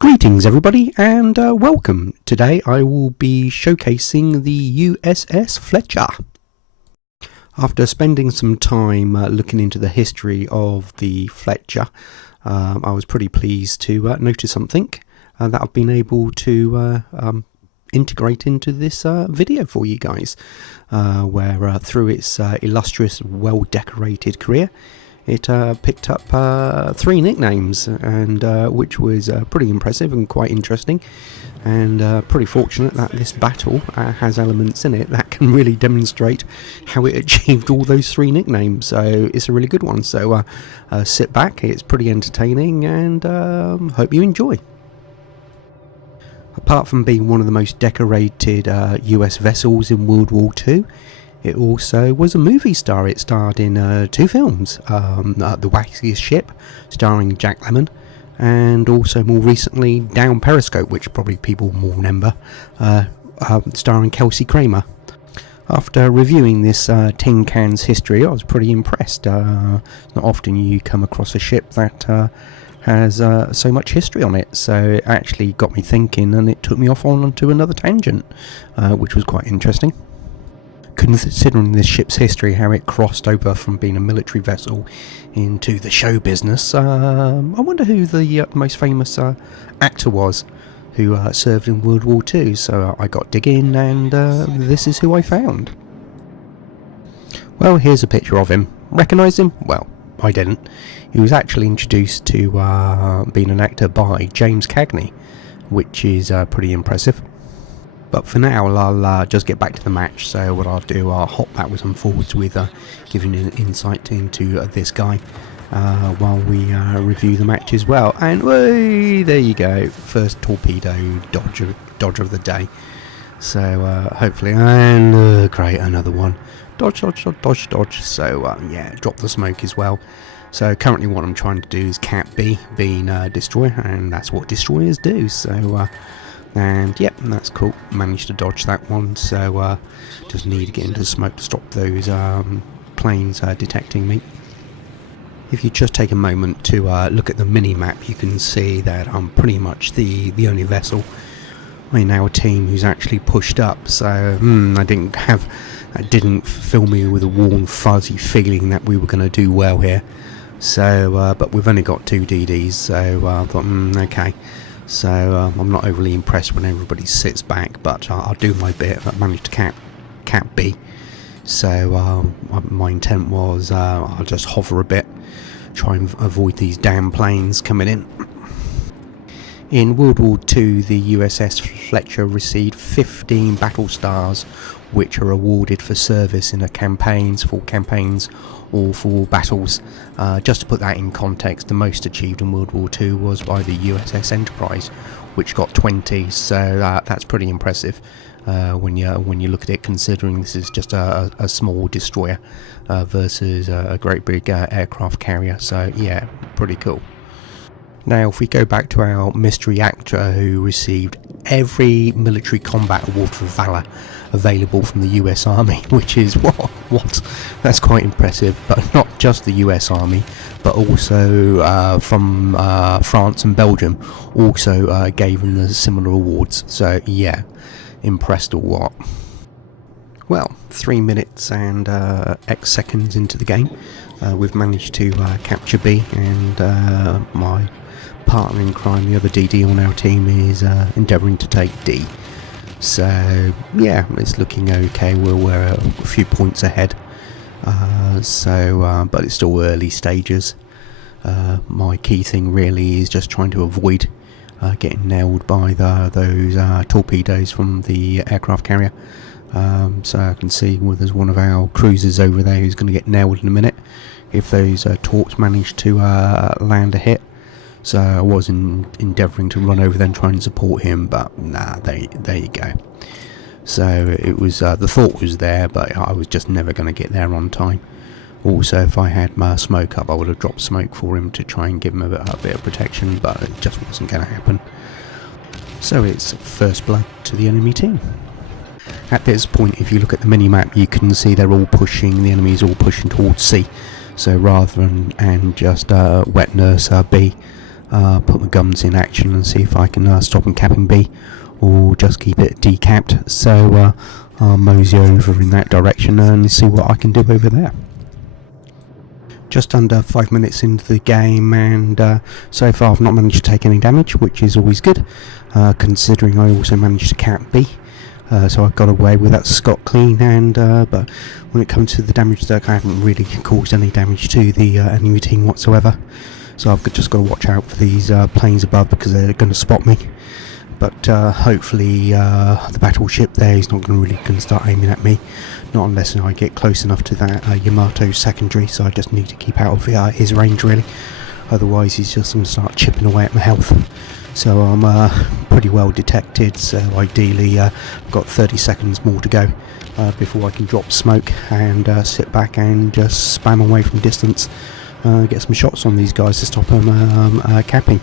Greetings everybody and welcome. Today I will be showcasing the USS Fletcher. After spending some time looking into the history of the Fletcher, I was pretty pleased to notice something that I've been able to integrate into this video for you guys, where through its illustrious, well decorated career it picked up 3 nicknames, and which was pretty impressive and quite interesting, and pretty fortunate that this battle has elements in it that can really demonstrate how it achieved all those 3 nicknames. So it's a really good one. So sit back, it's pretty entertaining, and hope you enjoy. Apart from being one of the most decorated US vessels in World War II, it also was a movie star. It starred in 2 films, The Waxiest Ship, starring Jack Lemmon, and also more recently Down Periscope, which probably people more remember, starring Kelsey Kramer. After reviewing this tin can's history, I was pretty impressed. Not often you come across a ship that has so much history on it, so it actually got me thinking, and it took me off onto another tangent, which was quite interesting. Considering this ship's history, how it crossed over from being a military vessel into the show business, I wonder who the most famous actor was who served in World War II. So I got digging, and this is who I found. Well, here's a picture of him. Recognise him? Well, I didn't. He was actually introduced to being an actor by James Cagney, which is pretty impressive. But for now, I'll just get back to the match. So what I'll do, I'll hop backwards and forwards with giving an insight into this guy while we review the match as well. And whey, there you go, first torpedo dodge of the day. So hopefully, and great, another one. Dodge. So yeah, drop the smoke as well. So currently what I'm trying to do is Cap B, being destroyer, and that's what destroyers do. So and yep, that's cool, managed to dodge that one. So just need to get into the smoke to stop those planes detecting me. If you just take a moment to look at the mini-map, you can see that I'm pretty much the only vessel in our team who's actually pushed up. So that didn't fill me with a warm fuzzy feeling that we were going to do well here. So but we've only got 2 DDs, so I thought okay. So I'm not overly impressed when everybody sits back, but I'll do my bit. I managed to cap B. So my intent was I'll just hover a bit, try and avoid these damn planes coming in. In World War II, the USS Fletcher received 15 battle stars, which are awarded for service in campaigns or for battles. Just to put that in context, the most achieved in World War II was by the USS Enterprise, which got 20. So that's pretty impressive when you look at it, considering this is just a small destroyer versus a great big aircraft carrier. So yeah, pretty cool. Now, if we go back to our mystery actor who received every military combat award for valour available from the US Army, which is what? That's quite impressive. But not just the US Army, but also from France and Belgium also gave him the similar awards. So yeah, impressed or what? Well, 3 minutes and X seconds into the game, we've managed to capture B, and my partner in crime, the other DD on our team, is endeavouring to take D. So yeah, it's looking okay. We're a few points ahead, but it's still early stages. My key thing really is just trying to avoid getting nailed by those torpedoes from the aircraft carrier. So I can see there's one of our cruisers over there who's going to get nailed in a minute if those torps manage to land a hit. So I was endeavouring to run over there and try and support him, but nah, there you go. So it was the thought was there, but I was just never going to get there on time. Also, if I had my smoke up, I would have dropped smoke for him to try and give him a bit of protection, but it just wasn't going to happen. So it's first blood to the enemy team. At this point, if you look at the mini-map, you can see the enemy's all pushing towards C. So rather than just wet nurse B, put my guns in action and see if I can stop them capping B, or just keep it decapped. So I'll mosey over in that direction and see what I can do over there. Just under 5 minutes into the game, and so far I've not managed to take any damage, which is always good, considering I also managed to cap B. So I got away with that scot clean, and but when it comes to the damage stack, I haven't really caused any damage to the enemy team whatsoever. So I've just got to watch out for these planes above, because they're going to spot me. But hopefully the battleship there is not going to start aiming at me, not unless I get close enough to that Yamato secondary. So I just need to keep out of his range really, otherwise he's just going to start chipping away at my health. So I'm pretty well detected, so ideally I've got 30 seconds more to go before I can drop smoke and sit back and just spam away from distance, get some shots on these guys to stop them capping.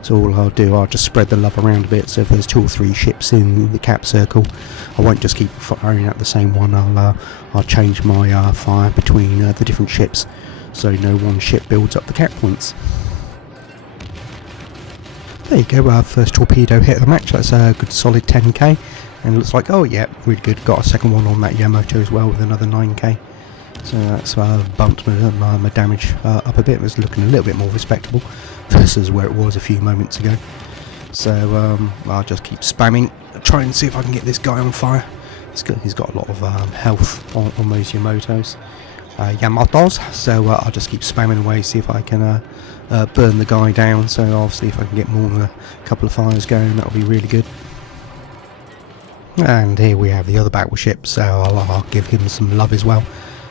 So all I'll do, I'll just spread the love around a bit, so if there's 2 or 3 ships in the cap circle, I won't just keep firing at the same one. I'll change my fire between the different ships, so no one ship builds up the cap points. There you go, first torpedo hit of the match. That's a good solid 10k, and it looks like, oh yeah, really good. Got a second one on that Yamato as well with another 9k. So that's bumped my damage up a bit. It was looking a little bit more respectable versus where it was a few moments ago. So I'll just keep spamming, try and see if I can get this guy on fire. He's got a lot of health on those Yamatos. So I'll just keep spamming away, see if I can burn the guy down. So obviously if I can get more than a couple of fires going, that'll be really good. And here we have the other battleship, so I'll give him some love as well.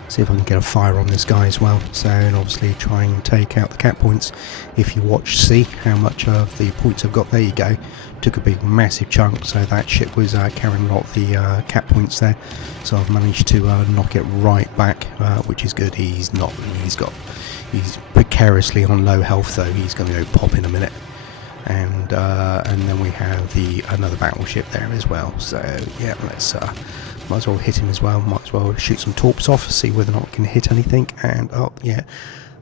See if I can get a fire on this guy as well. So, and obviously try and take out the cap points. If you watch, see how much of the points I've got. There you go. Took a big massive chunk, so that ship was carrying a lot of the cap points there. So I've managed to knock it right back, which is good. He's precariously on low health though. He's going to go pop in a minute. And then we have another battleship there as well. So yeah, let's might as well hit him as well. Might as well shoot some torps off, see whether or not we can hit anything. And oh yeah,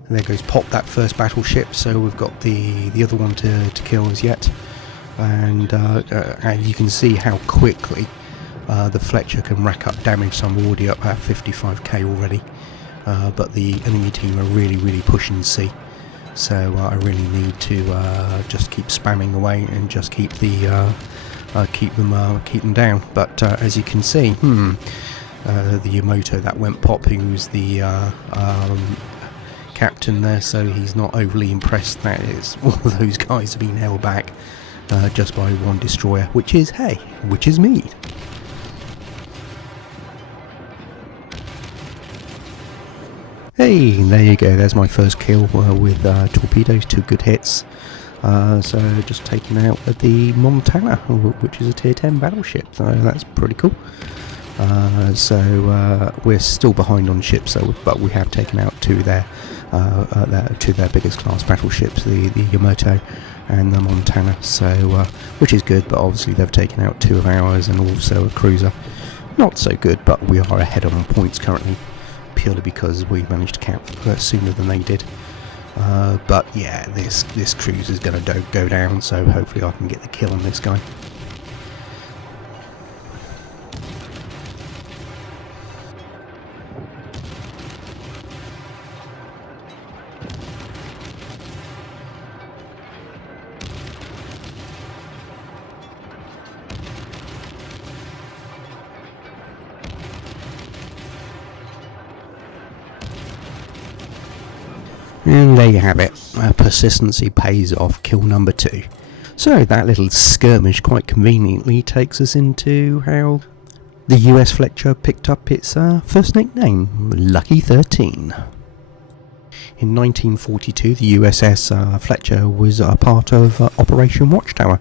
there goes pop, that first battleship. So we've got the other one to kill as yet. And you can see how quickly the Fletcher can rack up damage. So I'm already up at 55k already. But the enemy team are really pushing C. So I really need to just keep spamming away and just keep keep them down. But as you can see, the Yamato that went pop, who's the captain there, so he's not overly impressed that it's all of those guys have been held back just by one destroyer, which is me. Hey, there you go, there's my first kill with torpedoes, 2 good hits. So just taking out the Montana, which is a tier 10 battleship, so that's pretty cool. So we're still behind on ships, but we have taken out 2 of their biggest class battleships, the Yamato and the Montana, so which is good, but obviously they've taken out 2 of ours and also a cruiser. Not so good, but we are ahead on points currently, purely because we managed to cap sooner than they did. But yeah, this cruiser is going to go down, so hopefully I can get the kill on this guy. And there you have it, persistency pays off, kill number 2. So that little skirmish quite conveniently takes us into how the US Fletcher picked up its first nickname, Lucky 13. In 1942 the USS Fletcher was a part of Operation Watchtower,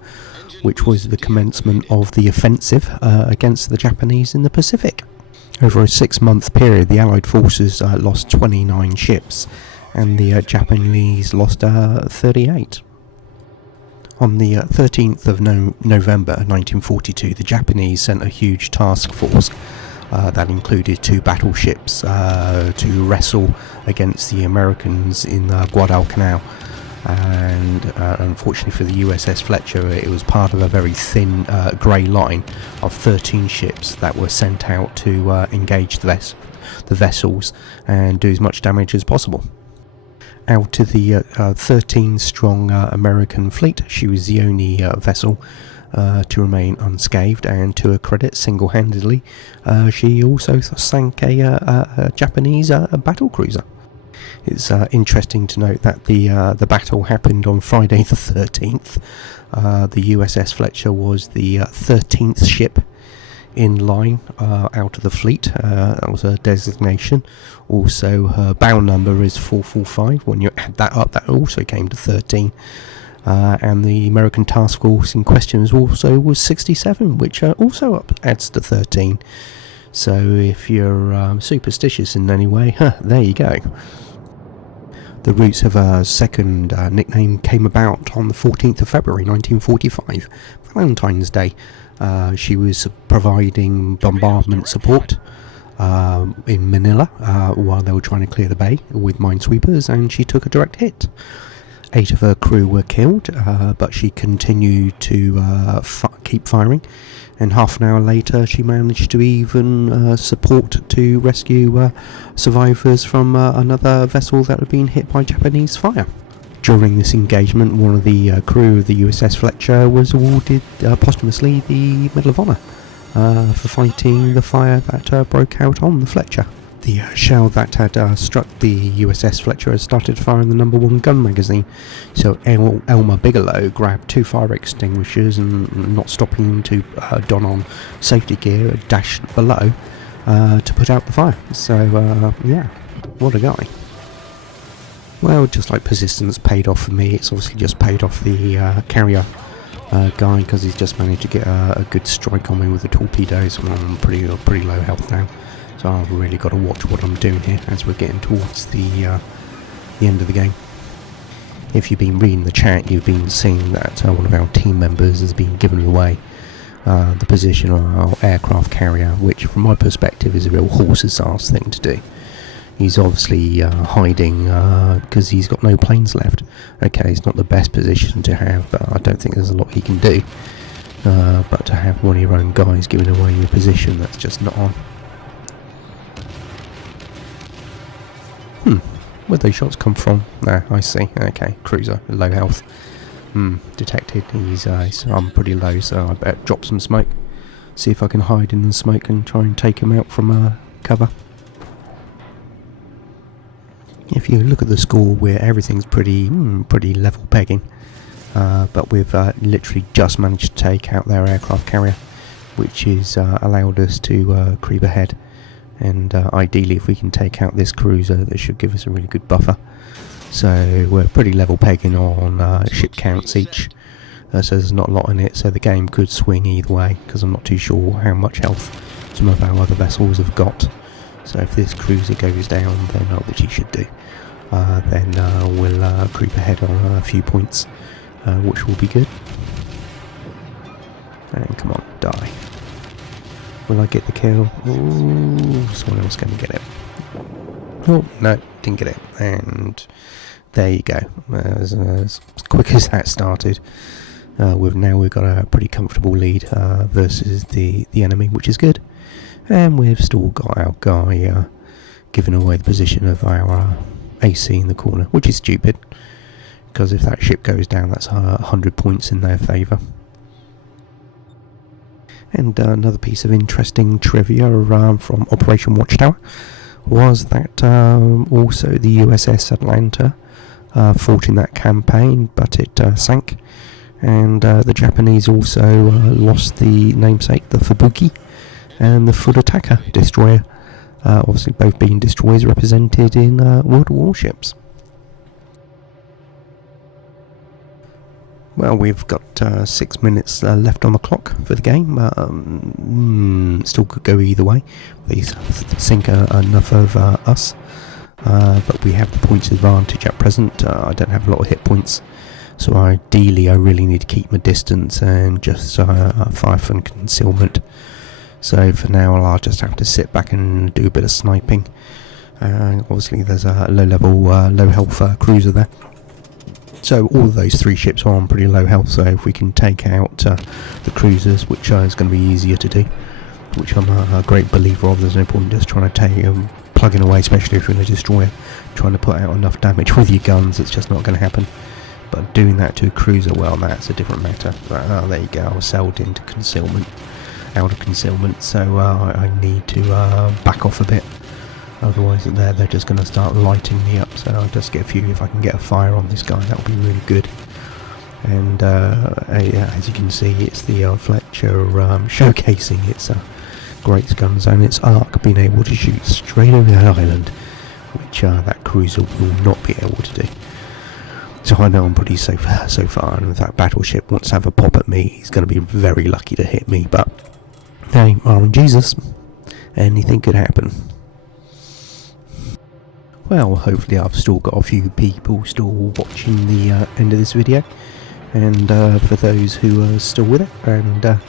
which was the commencement of the offensive against the Japanese in the Pacific. Over a 6-month period the Allied forces lost 29 ships, and the Japanese lost 38. On the 13th of November 1942, the Japanese sent a huge task force that included 2 battleships to wrestle against the Americans in Guadalcanal. and unfortunately for the USS Fletcher, it was part of a very thin grey line of 13 ships that were sent out to engage the vessels and do as much damage as possible. Out of the 13-strong American fleet, she was the only vessel to remain unscathed, and to her credit, single-handedly, she also sank a Japanese battle cruiser. It's interesting to note that the battle happened on Friday the 13th. The USS Fletcher was the 13th ship in line out of the fleet. That was her designation. Also, her bow number is 445. When you add that up, that also came to 13. And the American task force in question was 67, which also adds to 13. So if you're superstitious in any way, there you go. The roots of her second nickname came about on the 14th of February 1945, Valentine's Day. She was providing bombardment support in Manila while they were trying to clear the bay with minesweepers, and she took a direct hit. 8 of her crew were killed, but she continued to keep firing, and half an hour later she managed to even support to rescue survivors from another vessel that had been hit by Japanese fire. During this engagement, one of the crew of the USS Fletcher was awarded posthumously the Medal of Honor for fighting the fire that broke out on the Fletcher. The shell that had struck the USS Fletcher had started firing the number 1 gun magazine, so Elmer Bigelow grabbed 2 fire extinguishers and, not stopping to don on safety gear, dashed below to put out the fire. So, yeah, what a guy. Well, just like persistence paid off for me, it's obviously just paid off the carrier guy, because he's just managed to get a good strike on me with the torpedoes. I'm pretty low health now. So I've really got to watch what I'm doing here as we're getting towards the end of the game. If you've been reading the chat, you've been seeing that one of our team members has been given away the position of our aircraft carrier, which from my perspective is a real horse's ass thing to do. He's obviously hiding because he's got no planes left. Okay, it's not the best position to have, but I don't think there's a lot he can do. But to have one of your own guys giving away your position, that's just not on. Where'd those shots come from? I see. Okay, cruiser, low health. Detected. I'm pretty low, so I better drop some smoke. See if I can hide in the smoke and try and take him out from cover. If you look at the score, where everything's pretty level pegging, but we've literally just managed to take out their aircraft carrier, which is allowed us to creep ahead. And ideally, if we can take out this cruiser, that should give us a really good buffer. So we're pretty level pegging on ship counts each, so there's not a lot in it, so the game could swing either way, because I'm not too sure how much health some of our other vessels have got. So if this cruiser goes down, then which he should do, then we'll creep ahead on a few points, which will be good. And come on, die. Will I get the kill? Ooh, someone else going to get it. Oh, no, didn't get it. And there you go. As quick as that started, we've got a pretty comfortable lead versus the enemy, which is good. And we've still got our guy giving away the position of our AC in the corner, which is stupid, because if that ship goes down, that's 100 points in their favour. And another piece of interesting trivia from Operation Watchtower was that also the USS Atlanta fought in that campaign, but it sank. And the Japanese also lost the namesake, the Fubuki, and the Fudotaka destroyer. Obviously both being destroyers represented in World Warships. Well, we've got 6 minutes left on the clock for the game. Still could go either way. They sink enough of us, but we have the points advantage at present. I don't have a lot of hit points, so ideally I really need to keep my distance and just fire from concealment. So for now I'll just have to sit back and do a bit of sniping. Obviously there's a low health cruiser there. So all of those 3 ships are on pretty low health, so if we can take out the cruisers, which is going to be easier to do, which I'm a great believer of. There's no point just trying to take plugging away, especially if you're going to destroy it, trying to put out enough damage with your guns. It's just not going to happen. But doing that to a cruiser, well, that's a different matter. There you go, I was sailed into concealment, out of concealment, so I need to back off a bit. Otherwise they're just going to start lighting me up, so I'll just get a few. If I can get a fire on this guy, that will be really good. And as you can see, it's the Fletcher showcasing its great guns and its arc, being able to shoot straight over the island, which that cruiser will not be able to do. So I know I'm pretty safe so far, and if that battleship wants to have a pop at me, he's going to be very lucky to hit me, but hey, Jesus, anything could happen. Well, hopefully I've still got a few people still watching the end of this video, and for those who are still with it and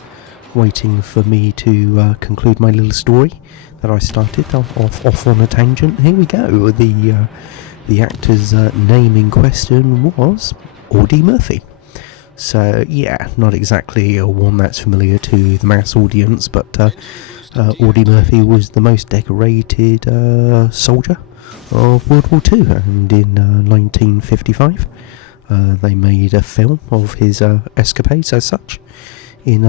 waiting for me to conclude my little story that I started off on a tangent, here we go. The actor's name in question was Audie Murphy. So yeah, not exactly one that's familiar to the mass audience, but Audie Murphy was the most decorated soldier of World War II, and in 1955 they made a film of his escapades as such in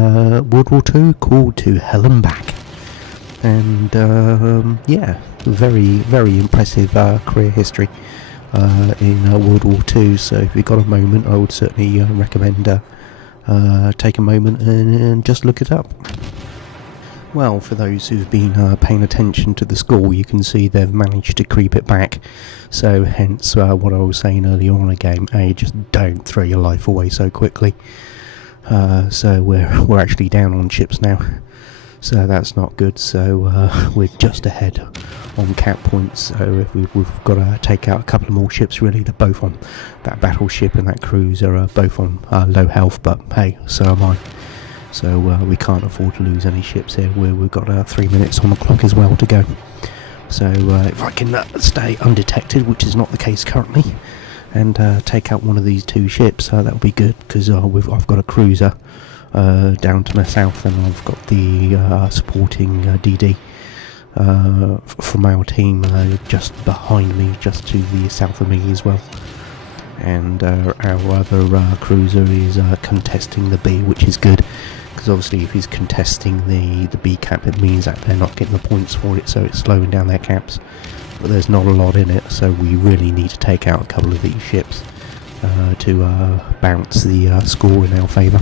World War II called To Hell and Back. And yeah, very, very impressive career history in World War II. So if you've got a moment, I would certainly recommend take a moment and just look it up. Well, for those who've been paying attention to the score, you can see they've managed to creep it back. So hence what I was saying earlier on a game, just don't throw your life away so quickly. So we're actually down on ships now, so that's not good. So we're just ahead on cap points, so if we've got to take out a couple of more ships. Really, they're both on, that battleship and that cruiser are both on low health, but hey, so am I. So we can't afford to lose any ships here. We've got 3 minutes on the clock as well to go. So if I can stay undetected, which is not the case currently, and take out one of these 2 ships, that'll be good, because I've got a cruiser down to my south, and I've got the supporting DD from our team just behind me, just to the south of me as well. And our other cruiser is contesting the B, which is good, because obviously if he's contesting the B cap, it means that they're not getting the points for it, so it's slowing down their caps. But there's not a lot in it, so we really need to take out a couple of these ships to bounce the score in our favour.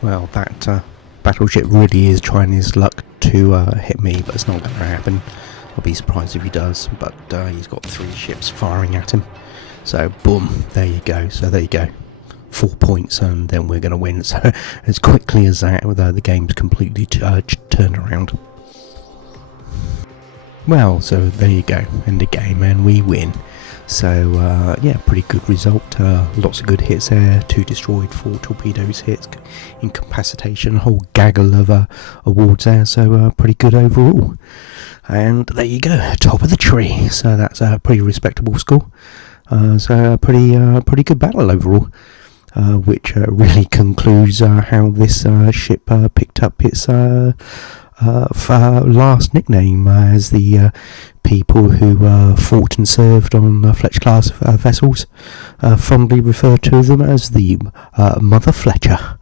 Well, that battleship really is trying his luck to hit me, but it's not going to happen. I'll be surprised if he does, but he's got 3 ships firing at him. So, boom, there you go. So there you go. 4 points, and then we're going to win. So as quickly as that, although the game's completely turned around. Well, so there you go, end the game, and we win. So yeah, pretty good result. Lots of good hits there. 2 destroyed, 4 torpedoes hits, incapacitation, a whole gaggle of awards there. So pretty good overall. And there you go, top of the tree. So that's a pretty respectable score. So a pretty good battle overall. Which really concludes how this ship picked up its last nickname, as the people who fought and served on Fletcher class vessels fondly refer to them as the Mother Fletcher.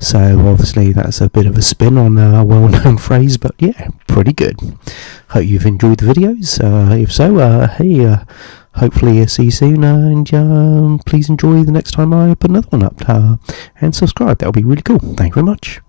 So obviously that's a bit of a spin on a well-known phrase, but yeah, pretty good. Hope you've enjoyed the videos. If so, hey, hopefully see you soon, and please enjoy the next time I put another one up, and subscribe. That'll be really cool. Thank you very much.